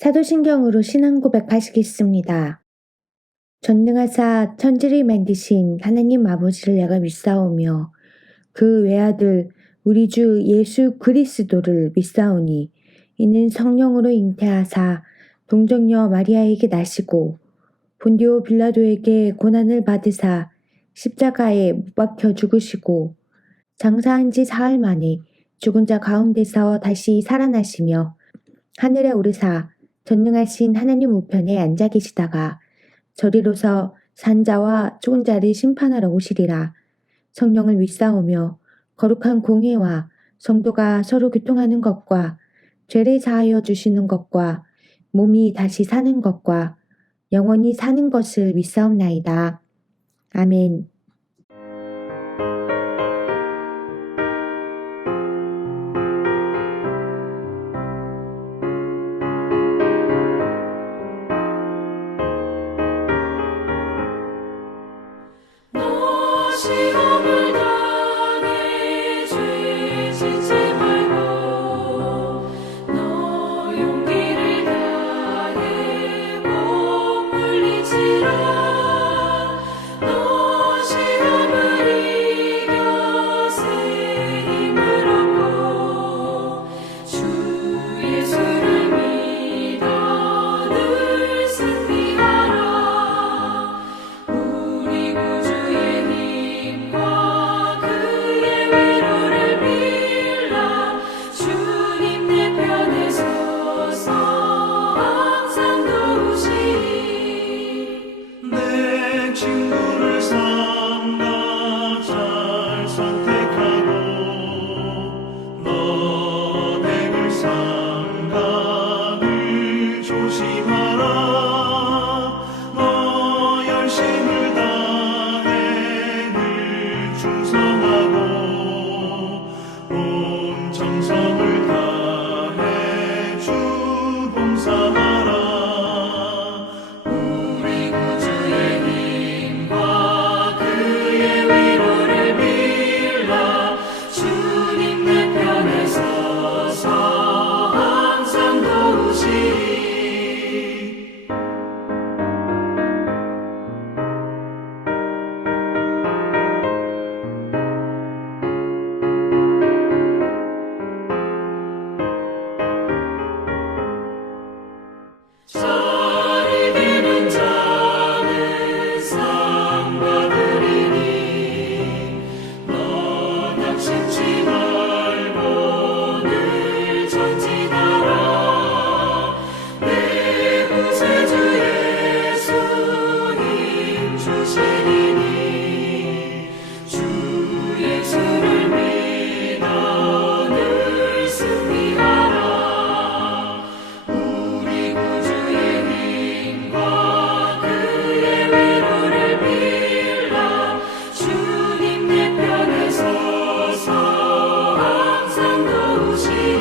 사도신경으로 신앙 고백하시겠습니다. 전능하사 천지를 만드신 하나님 아버지를 내가 믿사오며 그 외아들 우리 주 예수 그리스도를 믿사오니 이는 성령으로 잉태하사 동정녀 마리아에게 나시고 본디오 빌라도에게 고난을 받으사 십자가에 못 박혀 죽으시고 장사한 지 사흘 만에 죽은 자 가운데서 다시 살아나시며 하늘에 오르사 전능하신 하나님 우편에 앉아 계시다가 저리로서 산자와 죽은 자를 심판하러 오시리라. 성령을 믿사오며 거룩한 공회와 성도가 서로 교통하는 것과 죄를 사하여 주시는 것과 몸이 다시 사는 것과 영원히 사는 것을 믿사옵나이다. 아멘. 시험을 당해 죄 짓지 말고 너 용기를 다해 못 물리치라. 너 시험을 이겨 새 힘을 얻고 주 예수를 믿어 늘 승리하라. 우리 구주의 힘과 그의 위로를 빌라. 주님 내 편에 서서 항상 도우시리. 내 친구를 삼가 잘 선택하고 너를 삼가 늘 조심하라. 너 열심을 다해 늘 충성하고 온 정성을 다해 주 봉사하라. 우리 구주의 힘과 그의 위로를 빌라. 주님 내 편에 서서 항상 도우시리. 자리 되는 자는 상 받으리니 너 낙심치 말고 늘 전진하라. 내 구세주 예수 힘 주시리니 주 예수를 믿어 늘 승리하라. 우리 구주의 힘과 그의 위로를 빌라. 주님 내 편에 서서 항상 도우시리.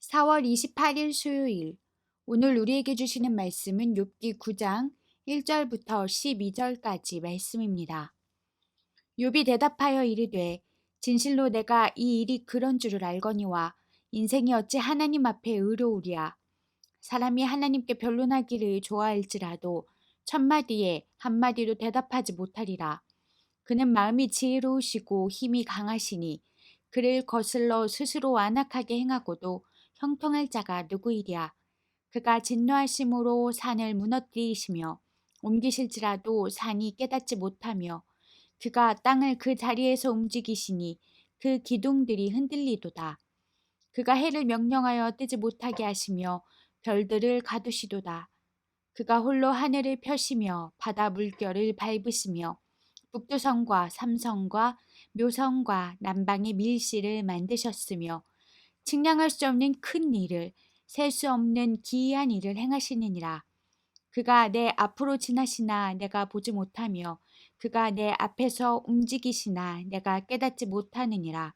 (4월 28일) 수요일. 오늘 우리에게 주시는 말씀은 욥기 9장 1절부터 12절까지 말씀입니다. 욥이 대답하여 이르되 진실로 내가 이 일이 그런 줄을 알거니와 인생이 어찌 하나님 앞에 의로우랴. 사람이 하나님께 변론하기를 좋아할지라도 천마디에 한마디도 대답하지 못하리라. 그는 마음이 지혜로우시고 힘이 강하시니 그를 거슬러 스스로 완악하게 행하고도 형통할 자가 누구이랴. 그가 진노하심으로 산을 무너뜨리시며 옮기실지라도 산이 깨닫지 못하며 그가 땅을 그 자리에서 움직이시니 그 기둥들이 흔들리도다. 그가 해를 명령하여 뜨지 못하게 하시며 별들을 가두시도다. 그가 홀로 하늘을 펴시며 바다 물결을 밟으시며 북두성과 삼성과 묘성과 남방의 밀실을 만드셨으며 측량할 수 없는 큰 일을 셀 수 없는 기이한 일을 행하시느니라. 그가 내 앞으로 지나시나 내가 보지 못하며 그가 내 앞에서 움직이시나 내가 깨닫지 못하느니라.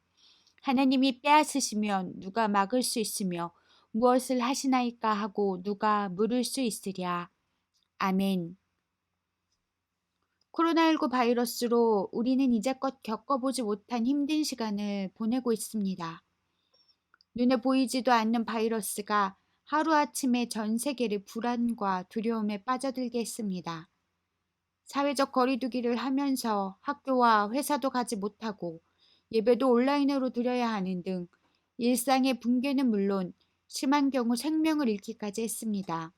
하나님이 빼앗으시면 누가 막을 수 있으며 무엇을 하시나이까 하고 누가 물을 수 있으랴. 아멘. 코로나19 바이러스로 우리는 이제껏 겪어보지 못한 힘든 시간을 보내고 있습니다. 눈에 보이지도 않는 바이러스가 하루아침에 전 세계를 불안과 두려움에 빠져들게 했습니다. 사회적 거리두기를 하면서 학교와 회사도 가지 못하고 예배도 온라인으로 드려야 하는 등 일상의 붕괴는 물론 심한 경우 생명을 잃기까지 했습니다.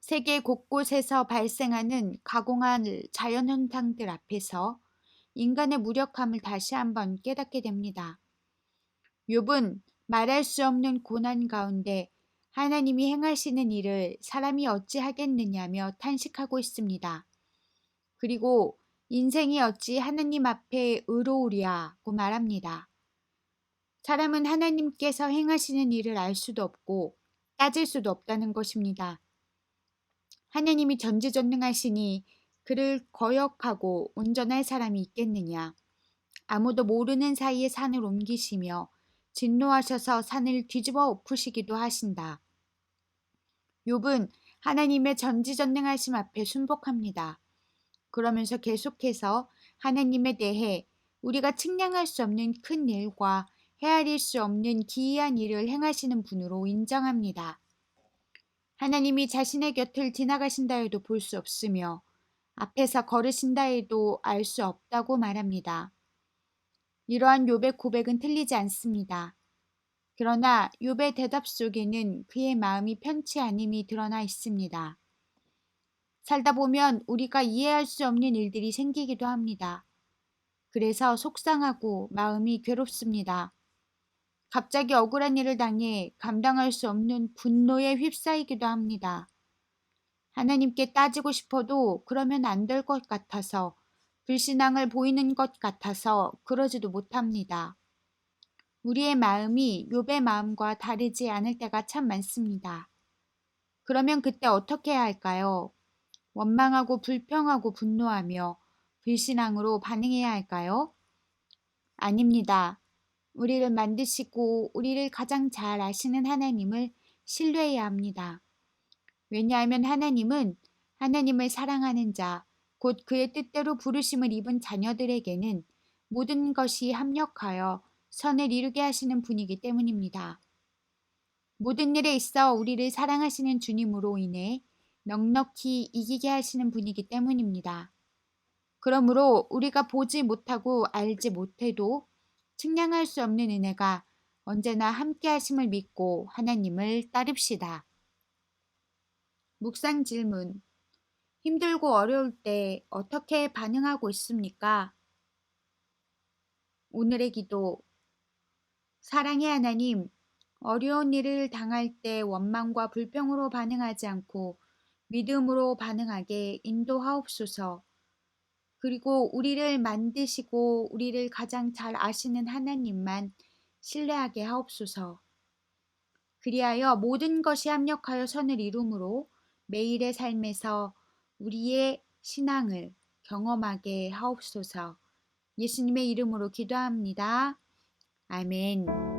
세계 곳곳에서 발생하는 가공한 자연현상들 앞에서 인간의 무력함을 다시 한번 깨닫게 됩니다. 욥은 말할 수 없는 고난 가운데 하나님이 행하시는 일을 사람이 어찌 하겠느냐며 탄식하고 있습니다. 그리고 인생이 어찌 하나님 앞에 의로우랴고 말합니다. 사람은 하나님께서 행하시는 일을 알 수도 없고 따질 수도 없다는 것입니다. 하나님이 전지전능하시니 그를 거역하고 온전할 사람이 있겠느냐. 아무도 모르는 사이에 산을 옮기시며 진노하셔서 산을 뒤집어 엎으시기도 하신다. 욥은 하나님의 전지전능하심 앞에 순복합니다. 그러면서 계속해서 하나님에 대해 우리가 측량할 수 없는 큰 일과 헤아릴 수 없는 기이한 일을 행하시는 분으로 인정합니다. 하나님이 자신의 곁을 지나가신다 해도 볼 수 없으며 앞에서 걸으신다 해도 알 수 없다고 말합니다. 이러한 욥의 고백은 틀리지 않습니다. 그러나 욥의 대답 속에는 그의 마음이 편치 않음이 드러나 있습니다. 살다 보면 우리가 이해할 수 없는 일들이 생기기도 합니다. 그래서 속상하고 마음이 괴롭습니다. 갑자기 억울한 일을 당해 감당할 수 없는 분노에 휩싸이기도 합니다. 하나님께 따지고 싶어도 그러면 안 될 것 같아서, 불신앙을 보이는 것 같아서 그러지도 못합니다. 우리의 마음이 욥의 마음과 다르지 않을 때가 참 많습니다. 그러면 그때 어떻게 해야 할까요? 원망하고 불평하고 분노하며 불신앙으로 반응해야 할까요? 아닙니다. 우리를 만드시고 우리를 가장 잘 아시는 하나님을 신뢰해야 합니다. 왜냐하면 하나님은 하나님을 사랑하는 자, 곧 그의 뜻대로 부르심을 입은 자녀들에게는 모든 것이 합력하여 선을 이루게 하시는 분이기 때문입니다. 모든 일에 있어 우리를 사랑하시는 주님으로 인해 넉넉히 이기게 하시는 분이기 때문입니다. 그러므로 우리가 보지 못하고 알지 못해도 측량할 수 없는 은혜가 언제나 함께 하심을 믿고 하나님을 따릅시다. 묵상 질문. 힘들고 어려울 때 어떻게 반응하고 있습니까? 오늘의 기도. 사랑의 하나님, 어려운 일을 당할 때 원망과 불평으로 반응하지 않고 믿음으로 반응하게 인도하옵소서. 그리고 우리를 만드시고 우리를 가장 잘 아시는 하나님만 신뢰하게 하옵소서. 그리하여 모든 것이 합력하여 선을 이루므로 매일의 삶에서 우리의 신앙을 경험하게 하옵소서. 예수님의 이름으로 기도합니다. 아멘.